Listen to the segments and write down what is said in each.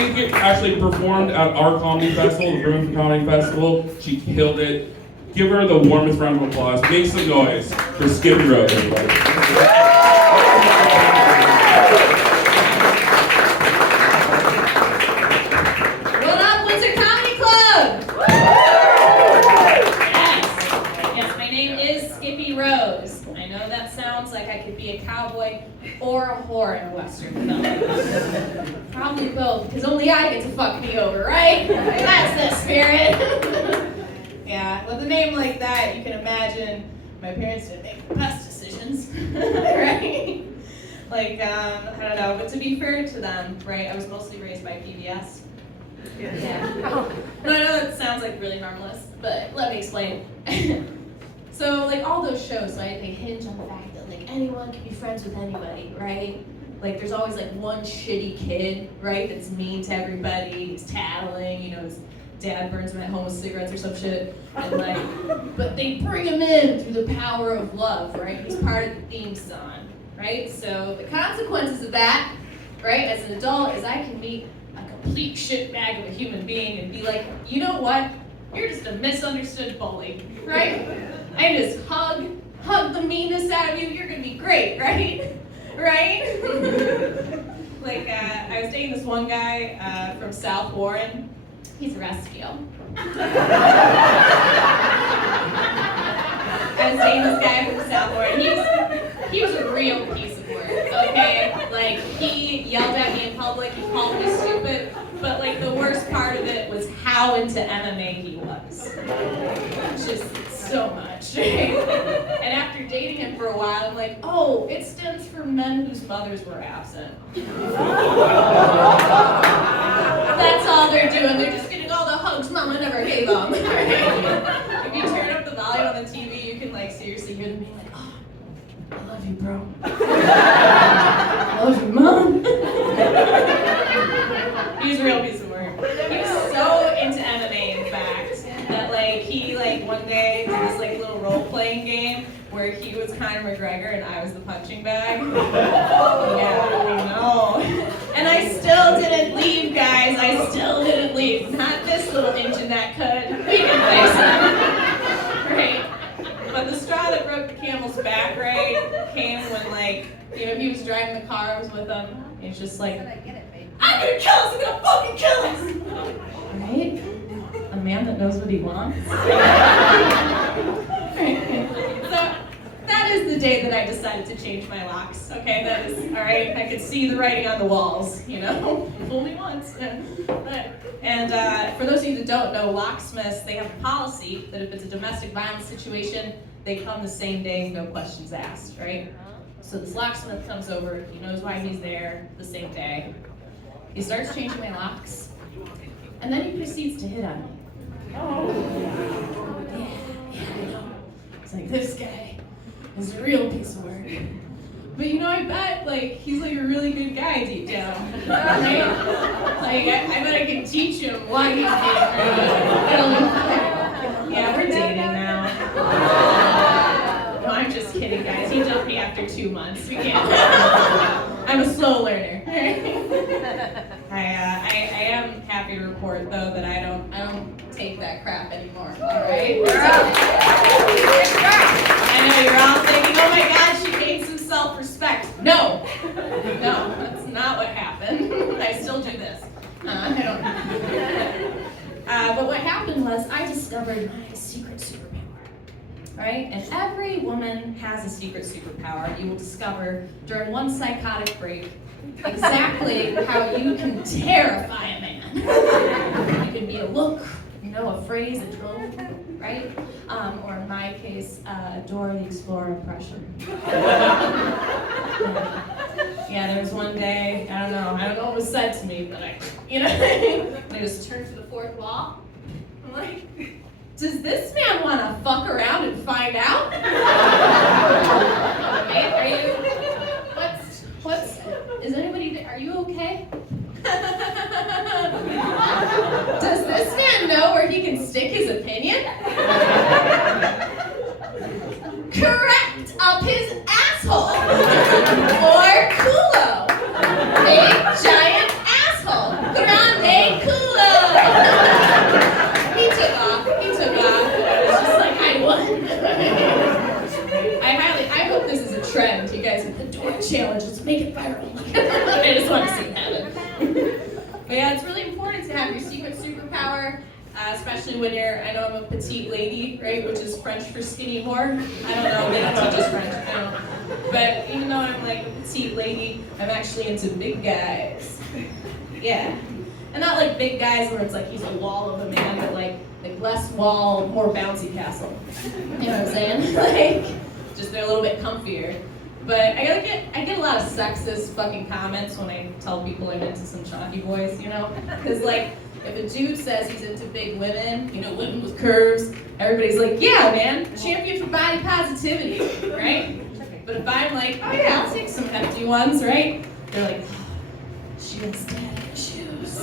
She actually performed at our comedy festival, the Bloomington Comedy Festival. She killed it. Give her the warmest round of applause. Make some noise for Skippy Rose, everybody. What up, Windsor Comedy Club? Yes, my name is Skippy Rose. I know that sounds like I could be a cowboy or a whore in a Western film. Probably both, because only I get to fuck me over, right? That's the spirit. Yeah, with a name like that, you can imagine my parents didn't make the best decisions, right? Like, I don't know, but to be fair to them, right, I was mostly raised by PBS. Yeah. No, I know that sounds like really harmless, but let me explain. So, like, all those shows, right, they hinge on the fact that, like, anyone can be friends with anybody, right? Like, there's always, like, one shitty kid, right, that's mean to everybody, he's tattling, you know, his dad burns him at home with cigarettes or some shit, and, like, but they bring him in through the power of love, right? He's part of the theme song, right? So, the consequences of that, right, as an adult, is I can meet a complete shitbag of a human being and be like, you know what? You're just a misunderstood bully, right? I just hug the meanness out of you. You're gonna be great, right? Right? Like, I was dating this one guy from South Warren. He's a rescue. I was dating this guy from South Warren. He was a real piece of work, okay? Like, he yelled at me in public, he called me stupid, but, like, the worst part of it was how into MMA he was. Just so much, right? And after dating him for a while, I'm like, oh, it stands for men whose mothers were absent. That's all they're doing. They're just getting all the hugs mama never gave them. Right? If you turn up the volume on the TV, you can, like, seriously hear them being like, oh, I love you, bro. I love you, mom. He's a real piece of work. He was so into MMA, in fact, that, like, he, like, one day did this, like, little role-playing game where he was Conor McGregor and I was the punching bag. Yeah, I know. And I still didn't leave, guys. I still didn't leave. Not this little engine that could. We can fix it. Right? But the straw that broke the camel's back, right, came when, like, you know, he was driving the car, I was with him, and he's just like, I'm gonna kill us, I'm gonna fucking kill us! Right? A man that knows what he wants. So, that is the day that I decided to change my locks, okay? That is, alright, I could see the writing on the walls, you know? Fool me once. And for those of you that don't know, locksmiths, they have a policy that if it's a domestic violence situation, they come the same day, no questions asked, right? So this locksmith comes over, he knows why he's there the same day. He starts changing my locks, and then he proceeds to hit on me. Oh. Yeah, I know. It's like, this guy is a real piece of work. But you know, I bet, like, he's like a really good guy deep down, right? Like, I bet I can teach him why he's being Yeah, we're dating now. No, I'm just kidding, guys. He dumped me after 2 months. We can't. I'm a slow learner. I am happy to report, though, that I don't take that crap anymore. All right. I know you're all thinking, oh my God, she gained some self-respect. No, that's not what happened. I still do this. I don't. But what happened was I discovered my secret superpower. All right, and every woman has a secret superpower. You will discover during one psychotic break exactly how you can terrify a man. It could be a look, you know, a phrase, a trope, right? Or in my case, Dora the Explorer impression. Yeah, there was one day, I don't know what was said to me, but I just turned to the fourth wall. I'm like, does this man want to fuck around and find out? Hey, is anybody there? Are you okay? Does this man know where he can stick his opinion? Correct, up his asshole. Or culo. Big, giant asshole. Grande. I just want to see heaven. But yeah, it's really important to have your secret superpower, especially when I know I'm a petite lady, right, which is French for skinny whore. I don't know, they don't teach us French, I don't know. But even though I'm like a petite lady, I'm actually into big guys. Yeah. And not like big guys where it's like he's a wall of a man, but like less wall, more bouncy castle. You know what I'm saying? Like, just they're a little bit comfier. But I get a lot of sexist fucking comments when I tell people I'm into some chonky boys, you know? Because like, if a dude says he's into big women, you know, women with curves, everybody's like, yeah, man, champion for body positivity, right? But if I'm like, oh yeah, I'll take some hefty ones, right? They're like, oh, she has daddy issues.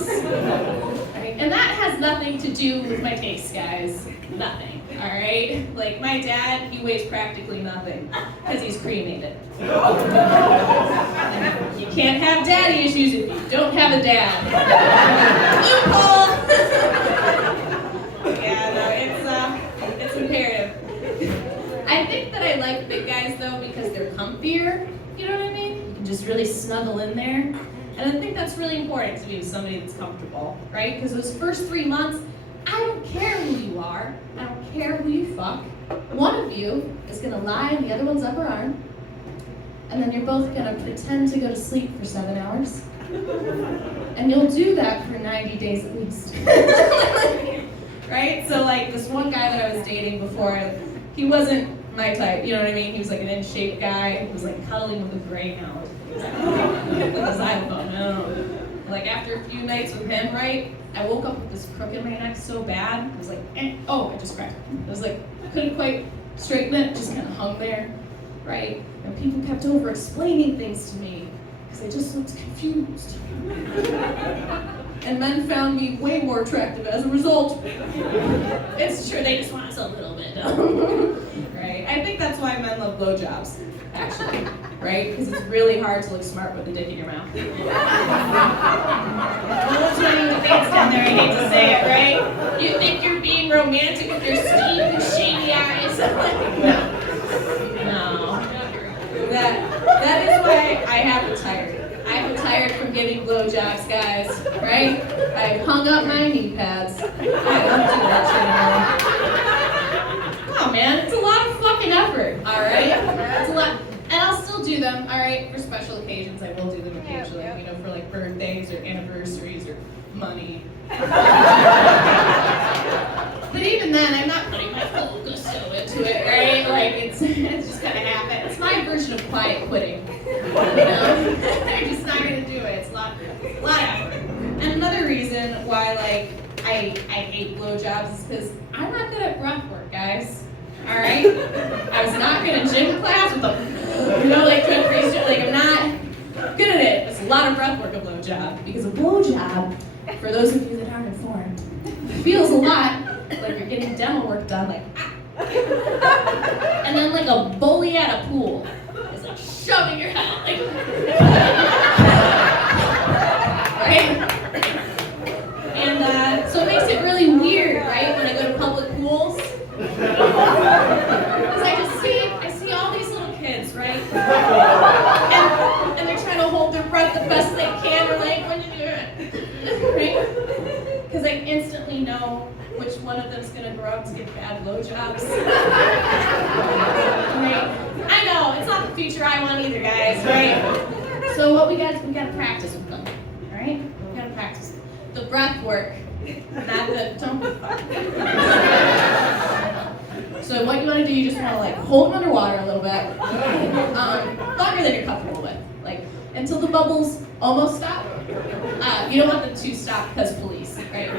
Right? And that has nothing to do with my taste, guys. Nothing, all right? Like, my dad, he weighs practically nothing because he's cremated. You can't have daddy issues if you don't have a dad. Loophole! Yeah, no, it's imperative. I think that I like big guys, though, because they're comfier, you know what I mean? You can just really snuggle in there. And I think that's really important to be with somebody that's comfortable, right? Because those first 3 months, I don't care who you are. I don't care who you fuck. One of you is going to lie in the other one's upper arm. And then you're both going to pretend to go to sleep for 7 hours. And you'll do that for 90 days at least. Right? So like this one guy that I was dating before, he wasn't my type, you know what I mean? He was like an in-shape guy who was like cuddling with a greyhound. With his iPhone, I don't know. Like after a few nights with him, right? I woke up with this crook in my neck so bad. I was like, oh, I just cracked. I was like, couldn't quite straighten it, just kind of hung there, right? And people kept over explaining things to me because I just looked confused. And men found me way more attractive as a result. It's true, they just want us a little bit dumb. Right? I think that's why men love blowjobs, actually. Right? Because it's really hard to look smart with a dick in your mouth. Those running debates down there, I hate to say it, right? You think you're being romantic with your steep and shady eyes? No. That is why I have retired. I've retired from giving blowjobs, guys, right? I've hung up my knee pads. I don't do that shit anymore. Oh man, it's a lot of fucking effort, alright? It's a lot. And I'll still do them, all right, for special occasions. I will do them occasionally, you know, for like birthdays or anniversaries or money. But even then, I'm not putting my full gusto into it, right? Like, it's just gonna happen. It's my version of quiet quitting, you know? I'm just not gonna do it. It's a lot of effort. And another reason why, like, I hate blowjobs is because I'm not good at breath work, guys. All right? I was not good in gym class with a, you know, like doing crazy shit. Like, I'm not good at it. It's a lot of breath work, a blowjob. Because a blowjob, for those of you that aren't informed, feels a lot like you're getting dental work done, like, ah. And then like a bully at a pool is like shoving your head, like, right? And so it makes it really weird, right, when I go to public pools. Because I see all these little kids, right? And they're trying to hold their breath the best they can, or like, when you do it, right? Because I instantly know which one of them's gonna grow up to get bad blowjobs. Right? I know, it's not the future I want either, guys, right? So what we gotta practice with them, alright? We gotta practice. The breath work, not the don't fuck. So what you wanna do, you just wanna like hold them underwater a little bit, longer than you're comfortable with, like until the bubbles almost stop. You don't want them to stop because police, right?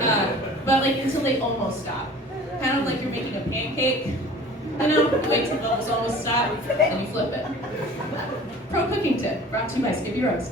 But like until they almost stop. Kind of like you're making a pancake, you know? Wait till the bubbles almost stop, and you flip it. Pro cooking tip, brought to you by Skippy Rose.